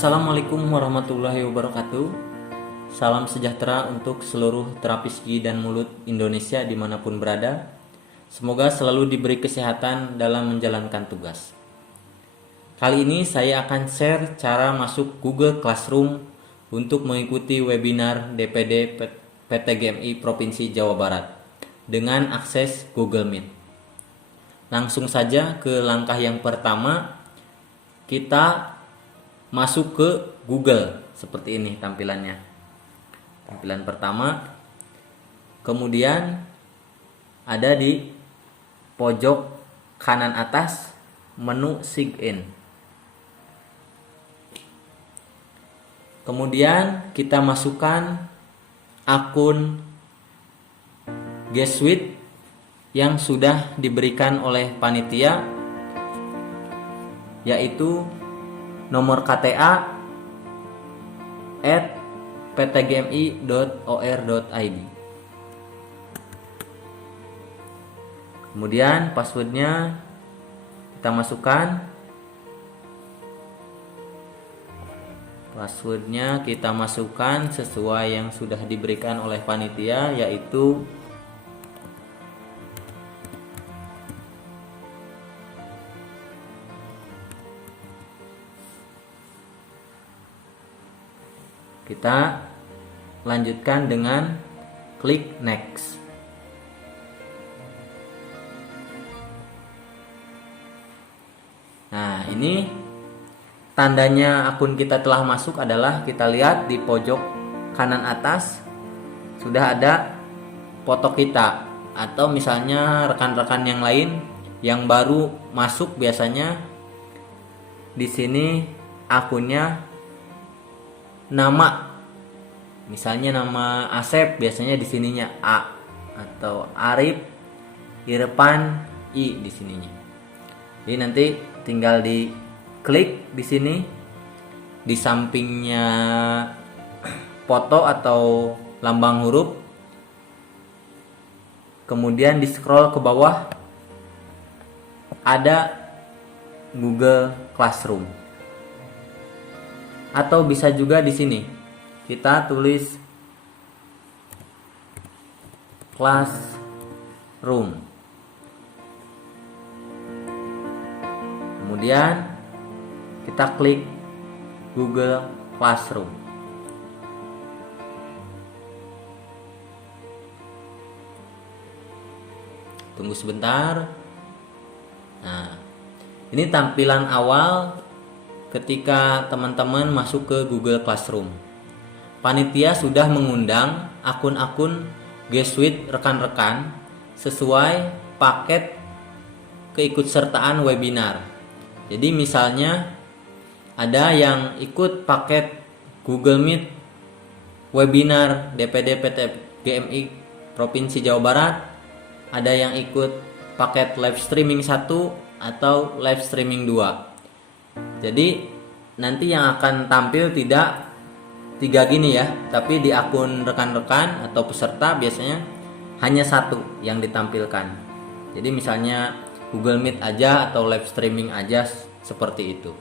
Assalamualaikum warahmatullahi wabarakatuh. Salam sejahtera untuk seluruh terapis gigi dan mulut Indonesia dimanapun berada. Semoga selalu diberi kesehatan dalam menjalankan tugas. Kali ini saya akan share cara masuk Google Classroom untuk mengikuti webinar DPD PTGMI Provinsi Jawa Barat dengan akses Google Meet. Langsung saja ke langkah yang pertama, kita masuk ke Google. Seperti ini tampilannya. Tampilan pertama, kemudian ada di pojok kanan atas menu sign in. Kemudian kita masukkan akun G Suite yang sudah diberikan oleh panitia, yaitu nomor KTA @ptgmi.or.id. Kemudian passwordnya kita masukkan. Passwordnya kita masukkan sesuai yang sudah diberikan oleh panitia, yaitu kita lanjutkan dengan klik next. Nah, ini tandanya akun kita telah masuk adalah kita lihat di pojok kanan atas sudah ada foto kita, atau misalnya rekan-rekan yang lain yang baru masuk biasanya di sini akunnya nama, misalnya nama Asep, biasanya di sininya A, atau Arif, Irfan, I di sininya. Jadi nanti tinggal di klik di sini, di sampingnya foto atau lambang huruf, kemudian di scroll ke bawah ada Google Classroom. Atau bisa juga di sini kita tulis Classroom. Kemudian kita klik Google Classroom. Tunggu sebentar. Nah, ini tampilan awal ketika teman-teman masuk ke Google Classroom. Panitia sudah mengundang akun-akun G Suite rekan-rekan sesuai paket keikutsertaan webinar. Jadi misalnya ada yang ikut paket Google Meet webinar DPD PTGMI Provinsi Jawa Barat, ada yang ikut paket live streaming 1 atau live streaming 2. Jadi nanti yang akan tampil tidak 3 gini ya, tapi di akun rekan-rekan atau peserta biasanya hanya 1 yang ditampilkan. Jadi misalnya Google Meet aja atau live streaming aja, seperti itu.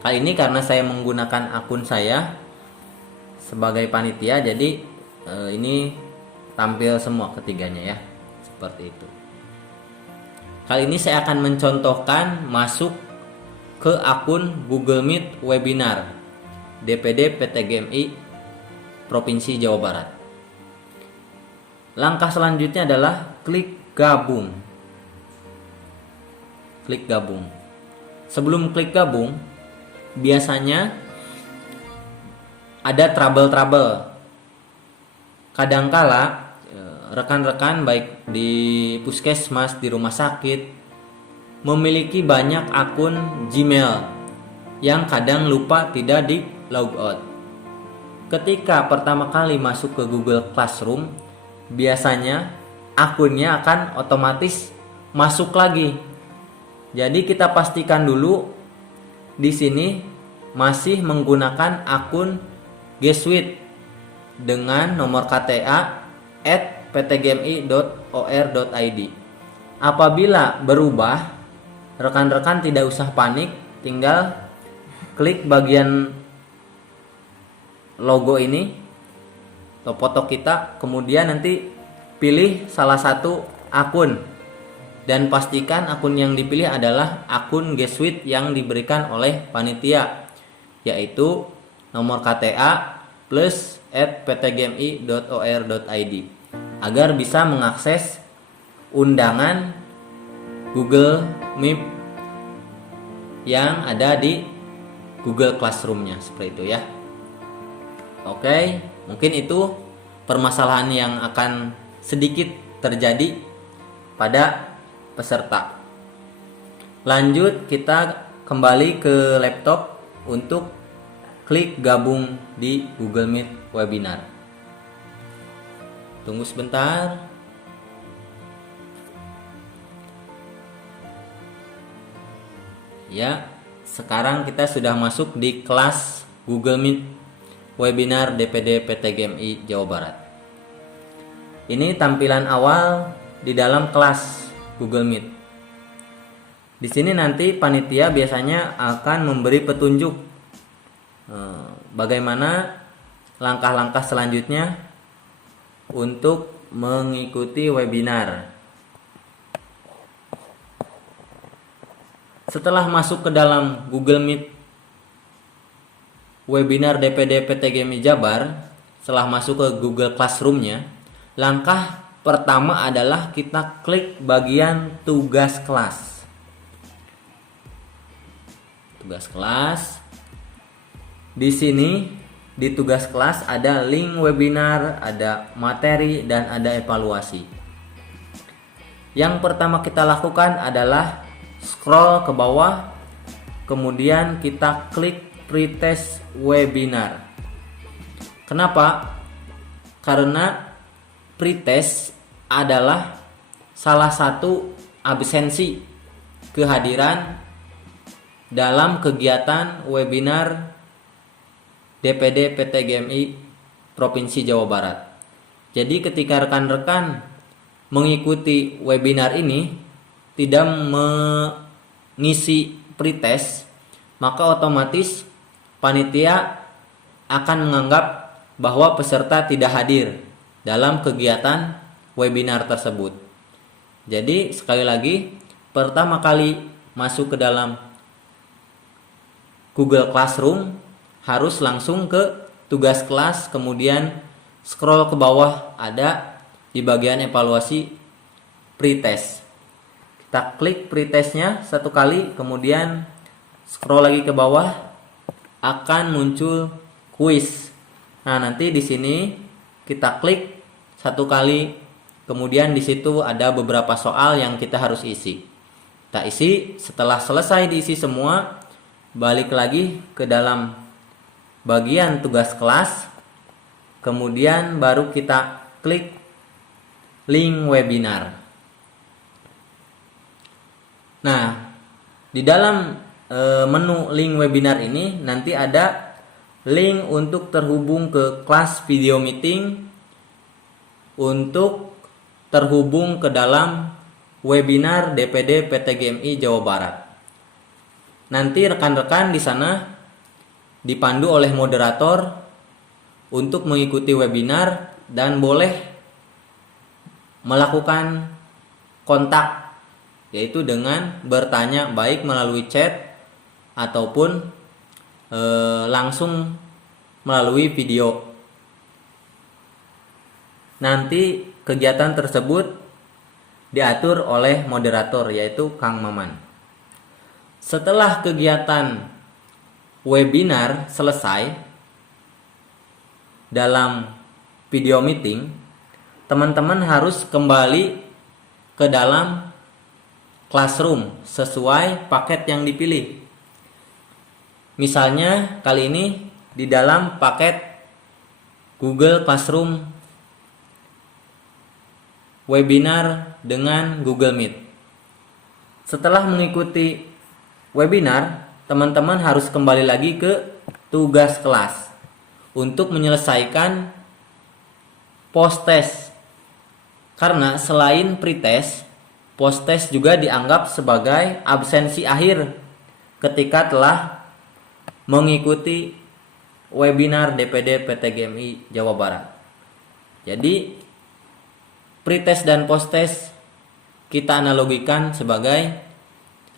Kali ini karena saya menggunakan akun saya sebagai panitia, jadi ini tampil semua ketiganya ya, seperti itu. Kali ini saya akan mencontohkan masuk ke akun Google Meet webinar DPD PTGMI Provinsi Jawa Barat. Langkah selanjutnya adalah klik gabung. Klik gabung. Sebelum klik gabung, biasanya ada trouble-trouble. Kadangkala rekan-rekan baik di puskesmas, di rumah sakit memiliki banyak akun Gmail yang kadang lupa tidak di logout. Ketika pertama kali masuk ke Google Classroom, biasanya akunnya akan otomatis masuk lagi. Jadi kita pastikan dulu di sini masih menggunakan akun G Suite dengan nomor KTA @ptgmi.or.id. Apabila berubah, rekan-rekan tidak usah panik, tinggal klik bagian logo ini, foto kita, kemudian nanti pilih salah satu akun dan pastikan akun yang dipilih adalah akun G Suite yang diberikan oleh panitia, yaitu nomor KTA plus @ptgmi.or.id agar bisa mengakses undangan Google Meet yang ada di Google Classroom-nya, seperti itu ya. Oke, mungkin itu permasalahan yang akan sedikit terjadi pada peserta. Lanjut, kita kembali ke laptop untuk klik gabung di Google Meet Webinar. Tunggu sebentar. Ya, sekarang kita sudah masuk di kelas Google Meet Webinar DPD PTGMI Jawa Barat. Ini tampilan awal di dalam kelas Google Meet. Di sini nanti panitia biasanya akan memberi petunjuk bagaimana langkah-langkah selanjutnya untuk mengikuti webinar. Setelah masuk ke dalam Google Meet Webinar DPD PTGMI Jabar, setelah masuk ke Google Classroom-nya, langkah pertama adalah kita klik bagian tugas kelas. Tugas kelas. Di sini di tugas kelas ada link webinar, ada materi, dan ada evaluasi. Yang pertama kita lakukan adalah scroll ke bawah, kemudian kita klik pretest webinar. Kenapa? Karena pretest adalah salah satu absensi kehadiran dalam kegiatan webinar DPD PTGMI Provinsi Jawa Barat. Jadi ketika rekan-rekan mengikuti webinar ini tidak mengisi pretest, maka otomatis panitia akan menganggap bahwa peserta tidak hadir dalam kegiatan webinar tersebut. Jadi sekali lagi, pertama kali masuk ke dalam Google Classroom harus langsung ke tugas kelas, kemudian scroll ke bawah, ada di bagian evaluasi pretest. Kita klik pretestnya satu kali, kemudian scroll lagi ke bawah, akan muncul kuis. Nah, nanti di sini kita klik satu kali, kemudian di situ ada beberapa soal yang kita harus isi. Kita isi, setelah selesai diisi semua, balik lagi ke dalam bagian tugas kelas, kemudian baru kita klik link webinar. Nah, di dalam menu link webinar ini nanti ada link untuk terhubung ke kelas video meeting, untuk terhubung ke dalam webinar DPD PTGMI Jawa Barat. Nanti rekan-rekan di sana dipandu oleh moderator untuk mengikuti webinar dan boleh melakukan kontak, yaitu dengan bertanya baik melalui chat ataupun langsung melalui video. Nanti kegiatan tersebut diatur oleh moderator, yaitu Kang Maman. Setelah kegiatan webinar selesai dalam video meeting, teman-teman harus kembali ke dalam Classroom sesuai paket yang dipilih. Misalnya kali ini di dalam paket Google Classroom webinar dengan Google Meet. Setelah mengikuti webinar, teman-teman harus kembali lagi ke tugas kelas untuk menyelesaikan post test. Karena selain pretest, post test juga dianggap sebagai absensi akhir ketika telah mengikuti webinar DPD PTGMI Jawa Barat. Jadi pretest dan posttest kita analogikan sebagai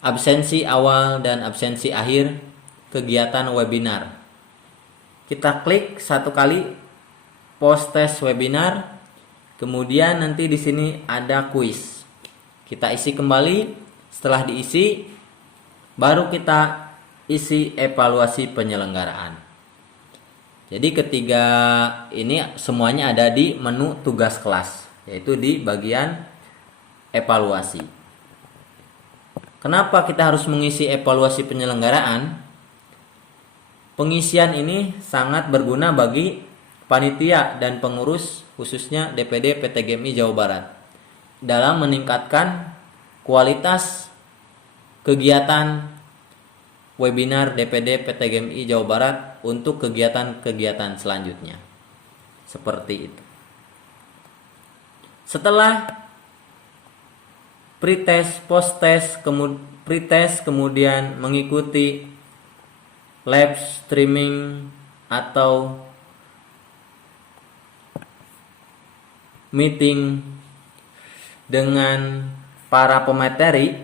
absensi awal dan absensi akhir kegiatan webinar. Kita klik satu kali posttest webinar, kemudian nanti di sini ada kuis. Kita isi kembali, setelah diisi baru kita isi evaluasi penyelenggaraan. Jadi ketiga ini semuanya ada di menu tugas kelas, yaitu di bagian evaluasi. Kenapa kita harus mengisi evaluasi penyelenggaraan? Pengisian ini sangat berguna bagi panitia dan pengurus khususnya DPD PTGMI Jawa Barat dalam meningkatkan kualitas kegiatan webinar DPD PTGMI Jawa Barat untuk kegiatan-kegiatan selanjutnya. Seperti itu. Setelah pretest, posttest, pretest kemudian mengikuti live streaming atau meeting dengan para pemateri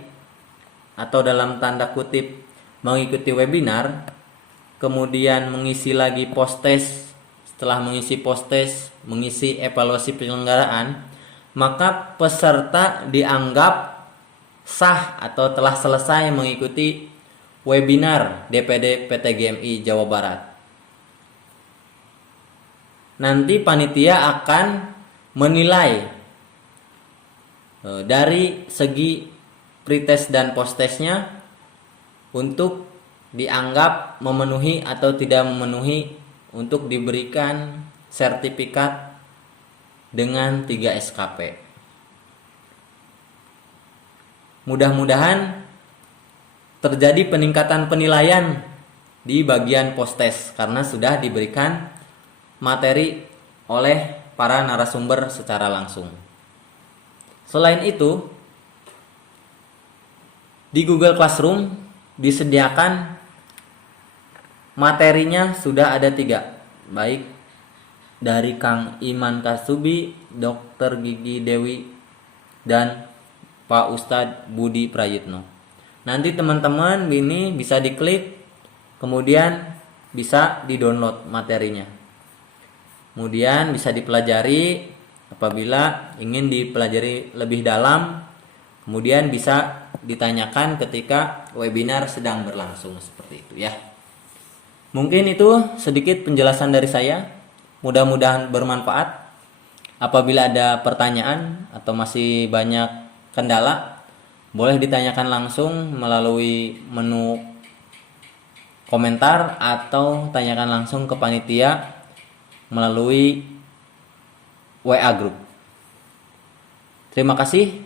atau dalam tanda kutip mengikuti webinar, kemudian mengisi lagi posttest. Setelah mengisi posttest, mengisi evaluasi penyelenggaraan, maka peserta dianggap sah atau telah selesai mengikuti webinar DPD PTGMI Jawa Barat. Nanti panitia akan menilai dari segi pretest dan posttestnya untuk dianggap memenuhi atau tidak memenuhi untuk diberikan sertifikat dengan 3 SKP. Mudah-mudahan terjadi peningkatan penilaian di bagian posttest karena sudah diberikan materi oleh para narasumber secara langsung. Selain itu, di Google Classroom disediakan materinya sudah ada 3, baik dari Kang Iman Kasubi, Dr. Gigi Dewi, dan Pak Ustadz Budi Prayitno. Nanti teman-teman ini bisa diklik, kemudian bisa di-download materinya. Kemudian bisa dipelajari, apabila ingin dipelajari lebih dalam, kemudian bisa ditanyakan ketika webinar sedang berlangsung, seperti itu ya. Mungkin itu sedikit penjelasan dari saya. Mudah-mudahan bermanfaat. Apabila ada pertanyaan atau masih banyak kendala, boleh ditanyakan langsung melalui menu komentar atau tanyakan langsung ke panitia melalui WA Group. Terima kasih.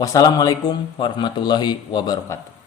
Wassalamualaikum warahmatullahi wabarakatuh.